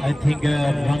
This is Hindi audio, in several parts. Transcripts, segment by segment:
I think run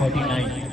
49.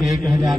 1000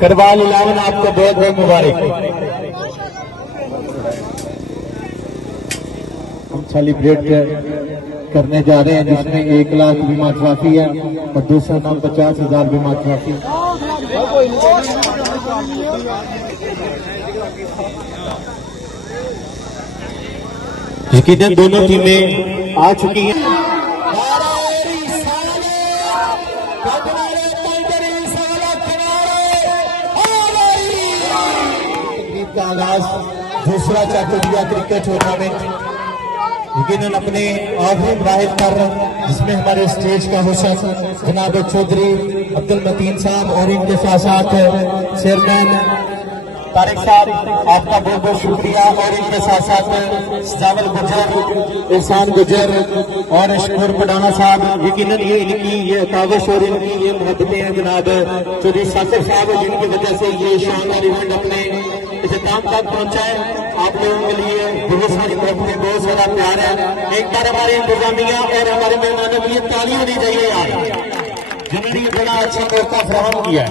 करवाल 11 आपको बहुत बहुत मुबारक। हम सेलिब्रेट करने जा रहे हैं जिसमें 1 लाख बीमा ट्रॉफी है और दूसरा नाम 50,000 बीमा ट्रॉफी। यकीनन दोनों टीमें आ चुकी हैं। का आगाज दूसरा चाकुलिया क्रिकेट टूर्नामेंट यकीनन अपने आखिरी मराहिल पर जिसमें हमारे स्टेज का हुसन जनाब चौधरी अब्दुल मतीन साहब और इनके साथ साथ चेयरमैन तारिक साहब, आपका बहुत बहुत शुक्रिया। और इनके साथ साथ सजावल गुजर, एहसान गुजर और शकूर पडाना साहब, यकीनन ये इनकी ये काविश और इनकी ये मोहब्बतें हैं जनाब चौधरी साकिब साहब, जिनकी वजह से ये शानदार इवेंट अपने इख्तिताम तक पहुंचा है। आप लोगों के लिए बहुत सारी मोहब्बतें, बहुत सारा प्यार है। एक बार हमारे इंतजामिया और हमारे मेहमानों के लिए ताली होनी चाहिए यार, जिन्होंने ये बड़ा अच्छा मौका फराहम किया है।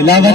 11